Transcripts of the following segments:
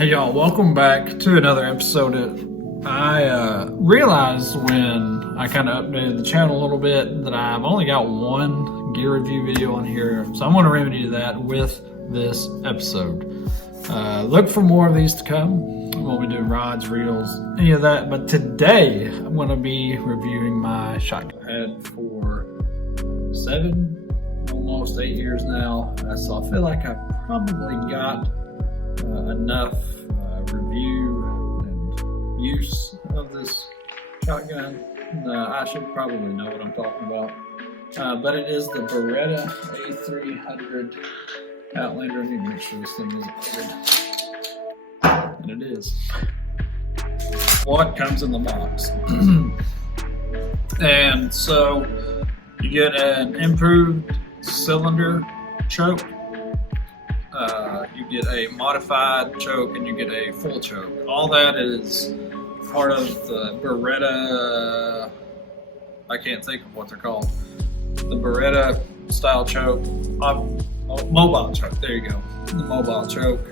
Hey y'all, welcome back to another episode. I realized when I kind of updated the channel a little bit that I've only got one gear review video on here, so I'm going to remedy that with this episode. Look for more of these to come. I won't be doing rods, reels, any of that, but today I'm going to be reviewing my shotgun. I had for 7, almost 8 years now, so I feel like I probably got enough review and use of this shotgun. I should probably know what I'm talking about, but it is the Beretta A300 Outlander. I need to make sure this thing isn't covered, and it is. What comes in the box? And so you get an improved cylinder choke. You get a modified choke and you get a full choke. All that is part of the Beretta, I can't think of what they're called. The Beretta style choke, mobile choke, there you go. The mobile choke.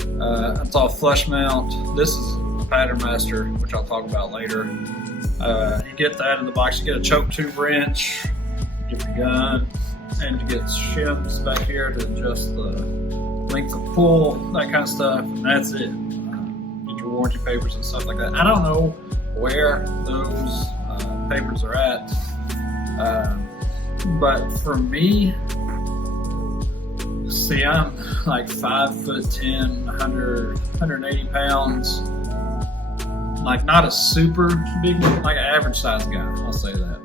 It's all flush mount. This is the Pattern Master, which I'll talk about later. You get that in the box. You get a choke tube wrench, you get the gun, and you get shims back here to adjust the length of pull, that kind of stuff, and that's it. Get your warranty papers and stuff like that. I don't know where those papers are at, but for me, see, I'm like 5'10", 180 pounds, like not a super big, like an average size guy, I'll say that.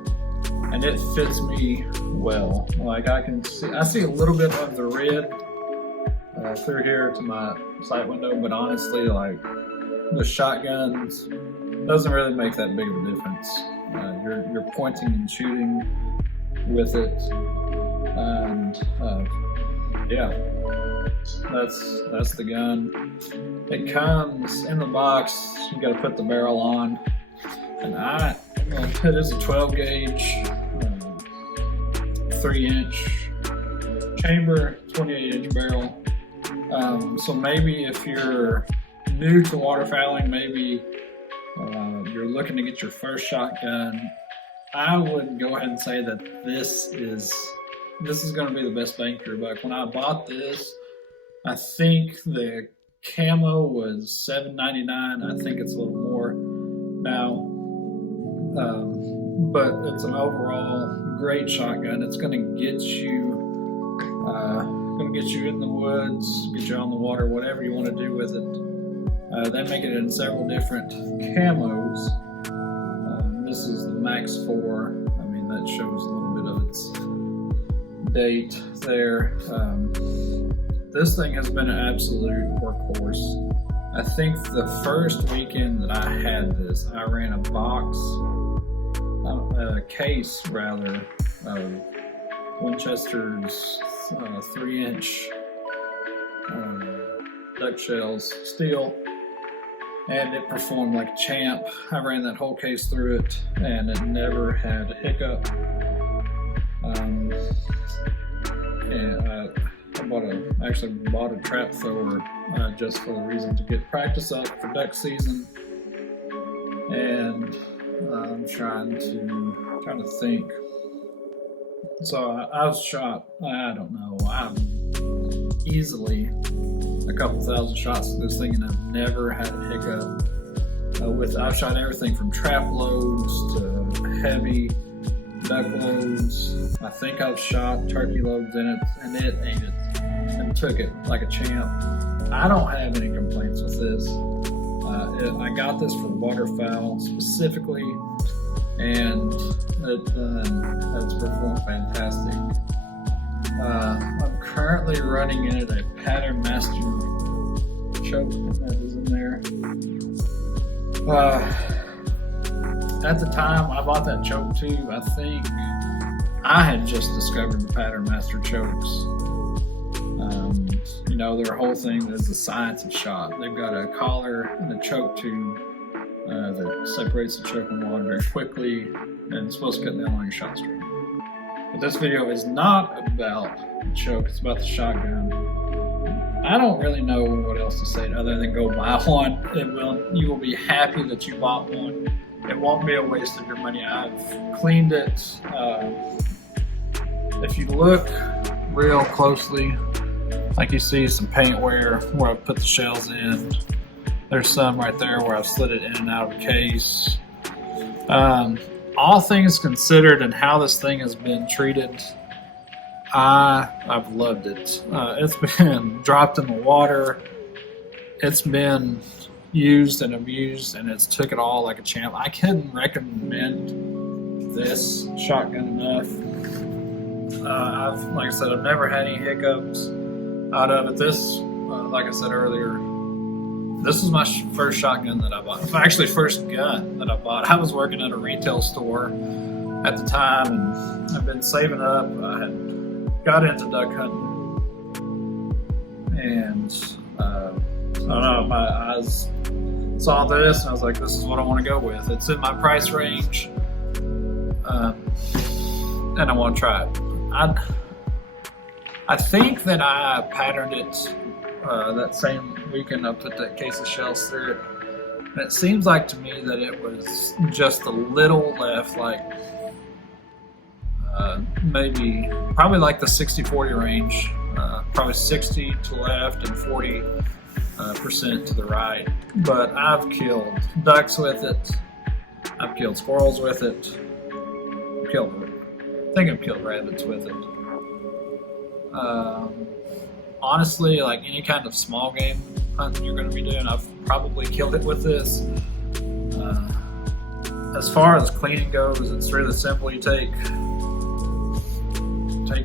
And it fits me well. Like I see a little bit of the red through here to my sight window, but honestly, like the shotguns doesn't really make that big of a difference. You're pointing and shooting with it, and yeah, that's the gun. It comes in the box. You got to put the barrel on, and it is a 12 gauge, 3-inch chamber, 28-inch barrel. So maybe if you're new to waterfowling, maybe you're looking to get your first shotgun, I would go ahead and say that this is going to be the best bang for your buck. When I bought this, I think the camo was $7.99. I think it's a little more now, but it's an overall great shotgun. It's going to get you in the woods, get you on the water, whatever you want to do with it. They make it in several different camos. This is the Max 4. I mean, that shows a little bit of its date there. This thing has been an absolute workhorse. I think the first weekend that I had this, I ran a case rather, of Winchester's 3-inch duck shells steel, and it performed like a champ. I ran that whole case through it and it never had a hiccup. And I actually bought a trap thrower just for the reason to get practice up for duck season. And I'm trying to think. So I've shot, I don't know, I've easily a couple thousand shots of this thing, and I've never had a hiccup. I've shot everything from trap loads to heavy duck loads. I think I've shot turkey loads in it, and it ate it and took it like a champ. I don't have any complaints with this. I got this for waterfowl specifically, and it's performed fantastic. I'm currently running in it a Pattern Master choke that is in there. At the time I bought that choke tube, I think I had just discovered the Pattern Master chokes. Their whole thing is the science of shot. They've got a collar and a choke tube that separates the choke and water very quickly, and it's supposed to cut down on your shot stream. But this video is not about the choke, it's about the shotgun. I don't really know what else to say other than go buy one. You will be happy that you bought one. It won't be a waste of your money. I've cleaned it. If you look real closely, like you see some paint wear where I've put the shells in. There's some right there where I've slid it in and out of the case. All things considered and how this thing has been treated, I've loved it. It's been dropped in the water. It's been used and abused, and it's took it all like a champ. I couldn't recommend this shotgun enough. Like I said, I've never had any hiccups out of it. This, like I said earlier, this was my first shotgun that I bought. Actually, first gun that I bought. I was working at a retail store at the time, and I've been saving up. I had got into duck hunting, and I don't know, my eyes saw this, and I was like, this is what I want to go with. It's in my price range, and I want to try it. I think that I patterned it that same weekend. I put that case of shells through it, and it seems like to me that it was just a little left, like probably like the 60-40 range, probably 60 to left and 40% to the right. But I've killed ducks with it. I've killed squirrels with it. I think I've killed rabbits with it. Honestly, like any kind of small game hunt you're going to be doing, I've probably killed it with this. As far as cleaning goes, it's really simple. You take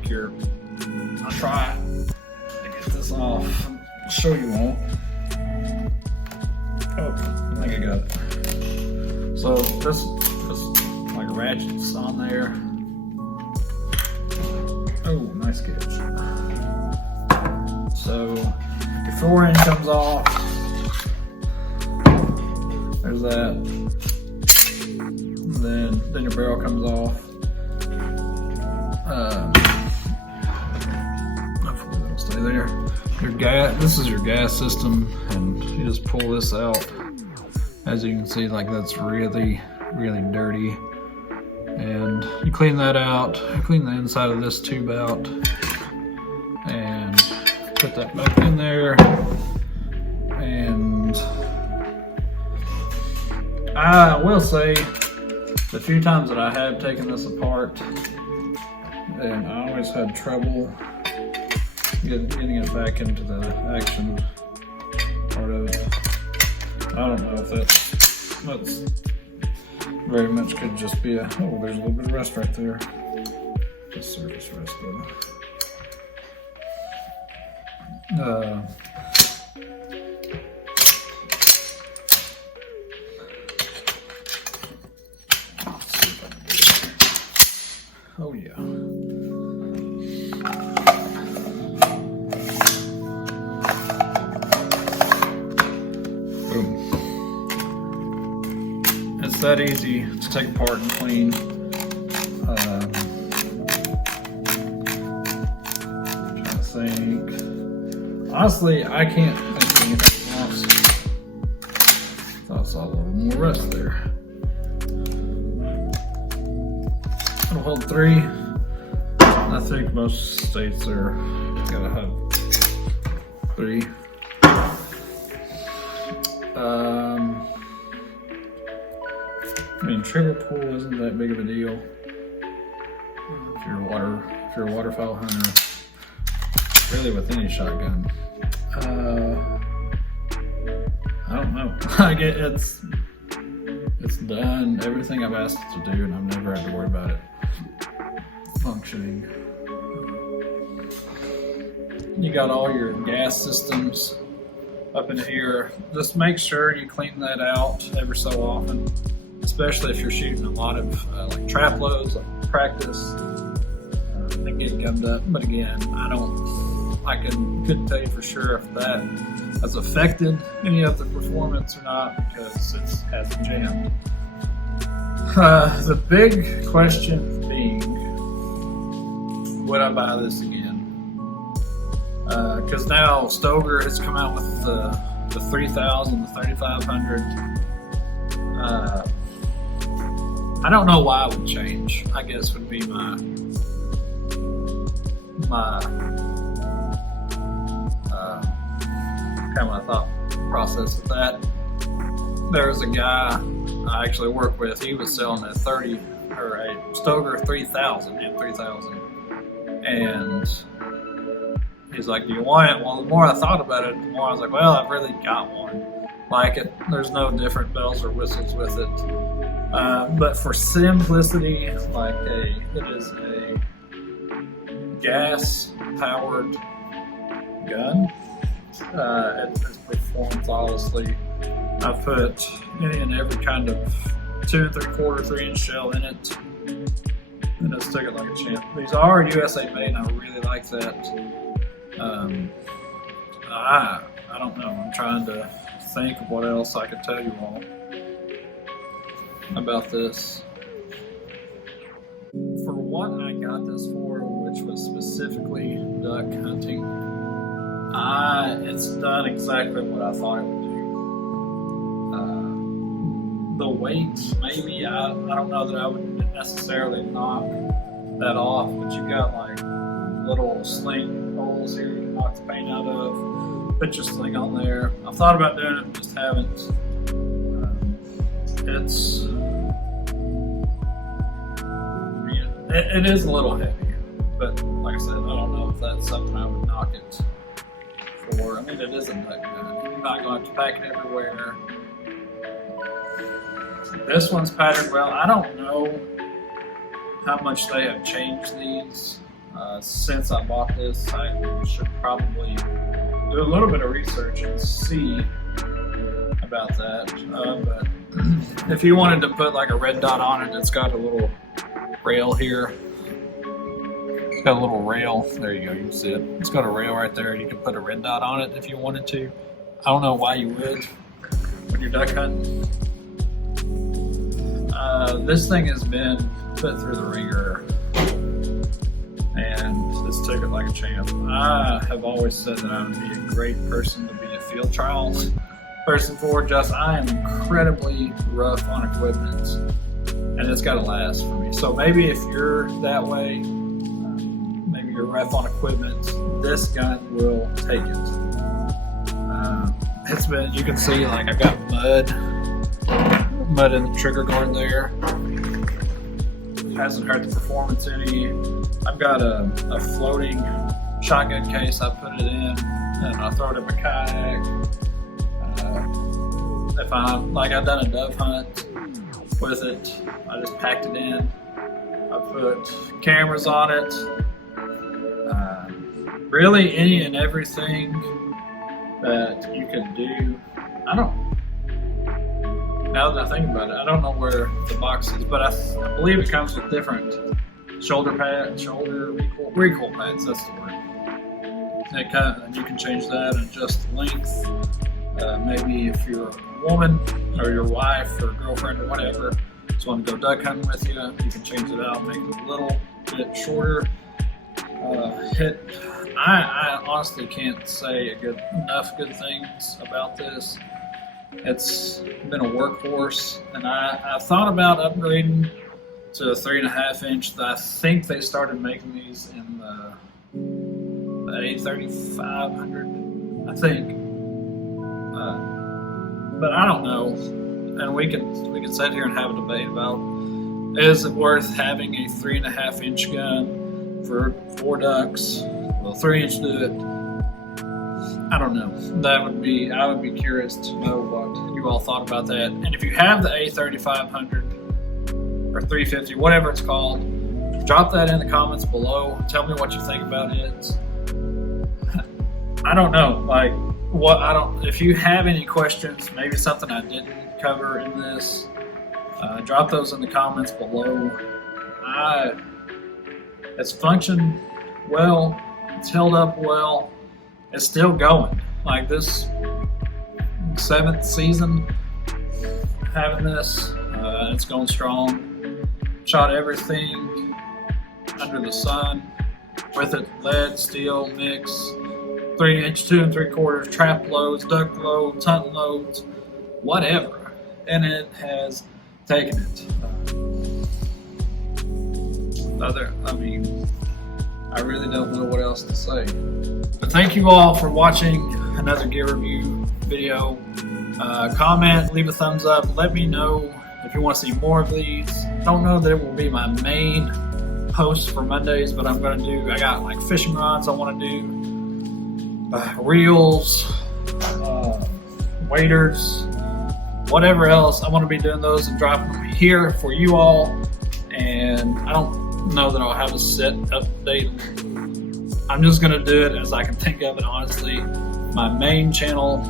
your, I'll try to get this off. I'll show you one. Oh, I think I got it. So this like ratchets on there. Oh, nice catch. So your fore-end comes off. There's that. And then your barrel comes off. Hopefully that'll stay there. Your gas. This is your gas system, and you just pull this out. As you can see, like that's really, really dirty. And you clean that out. You clean the inside of this tube out, and put that back in there. And I will say, the few times that I have taken this apart, and I always had trouble getting it back into the action part of it. I don't know if that's very much could just be there's a little bit of rust right there. Just surface rust though. Oh yeah. Boom. It's that easy to take apart and clean. Trying to think. Honestly, I can't think of anything else. Thought I saw a little more rust there. It'll hold 3. I think most states are gotta have 3. I mean, trigger pull isn't that big of a deal if you're a waterfowl hunter. Really, with any shotgun. I don't know. I get it's done everything I've asked it to do, and I've never had to worry about it functioning. You got all your gas systems up in here. Just make sure you clean that out every so often, especially if you're shooting a lot of like trap loads, like practice. They get gummed up, but again, I couldn't tell you for sure if that has affected any of the performance or not, because it hasn't jammed. The big question being, would I buy this again? because now Stoker has come out with the 3000, the 3500. I don't know why I would change, I guess would be my kind of my thought process with that. There was a guy I actually work with, he was selling a Stoker 3000, M3000, and he's like, do you want it? Well, the more I thought about it, the more I was like, well, I've really got one. Like it, there's no different bells or whistles with it. But for simplicity, like it is a gas-powered gun. It performs flawlessly. I put any and every kind of 2 3/4, 3-inch shell in it, and just took it like a champ. These are USA made, and I really like that. I don't know. I'm trying to think of what else I could tell you all about this. For what I got this for, which was specifically duck hunting, it's done exactly what I thought it would do. The weight, maybe, I don't know that I would necessarily knock that off, but you got like little sling holes here you can knock the paint out of. Put your sling on there. I've thought about doing it, just haven't. It is a little heavy, but like I said, I don't know if that's something I would knock it for. I mean, it is a duck gun. You're not going to have to pack it everywhere. This one's patterned well. I don't know how much they have changed these since I bought this. I should probably do a little bit of research and see about that. But if you wanted to put like a red dot on it, it's got a little rail here. It's got a little rail. There you go, you can see it. It's got a rail right there. You can put a red dot on it if you wanted to. I don't know why you would when you're duck hunting. This thing has been put through the ringer, and this took it like a champ. I have always said that I would be a great person to be a field trials person for. I am incredibly rough on equipment, and it's got to last for me. So maybe if you're that way, maybe you're rough on equipment, this gun will take it. It's been, you can see, like I've got mud in the trigger guard there. Hasn't hurt the performance any. I've got a floating shotgun case. I put it in and I throw it in my kayak. If I've done a dove hunt with it, I just packed it in. I put cameras on it. Really any and everything that you can do. Now that I think about it, I don't know where the box is, but I believe it comes with different shoulder recoil pads, that's the word. And you can change that and adjust the length. Maybe if you're a woman or your wife or girlfriend or whatever just want to go duck hunting with you, you can change it out, make it a little bit shorter. I honestly can't say enough good things about this. It's been a workhorse, and I thought about upgrading to a 3.5 inch. I think they started making these in the A300, I think. But I don't know, and we can sit here and have a debate about, is it worth having a 3.5 inch gun for 4 ducks? Will 3-inch do it? I don't know. I would be curious to know what you all thought about that. And if you have the A3500 or 350, whatever it's called, drop that in the comments below. Tell me what you think about it. I don't know. If you have any questions, maybe something I didn't cover in this, drop those in the comments below. It's functioned well. It's held up well. It's still going. Like this 7th season having this, it's going strong. Shot everything under the sun with it, lead, steel mix. 3-inch, 2 3/4, trap loads, duck loads, hunt loads, whatever. And it has taken it. I really don't know what else to say. But thank you all for watching another gear review video. Comment, leave a thumbs up, let me know if you want to see more of these. Don't know that it will be my main post for Mondays, but I got like fishing rods I want to do, reels, waders, whatever else. I want to be doing those and dropping them here for you all. And I don't know that I'll have a set update. I'm just going to do it as I can think of it, honestly. My main channel,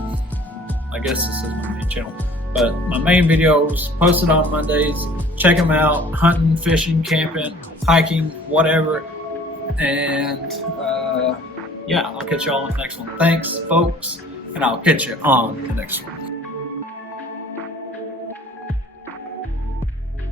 I guess this is my main channel, but my main videos posted on Mondays. Check them out, hunting, fishing, camping, hiking, whatever. And yeah, I'll catch you all on the next one. Thanks, folks, and I'll catch you on the next one.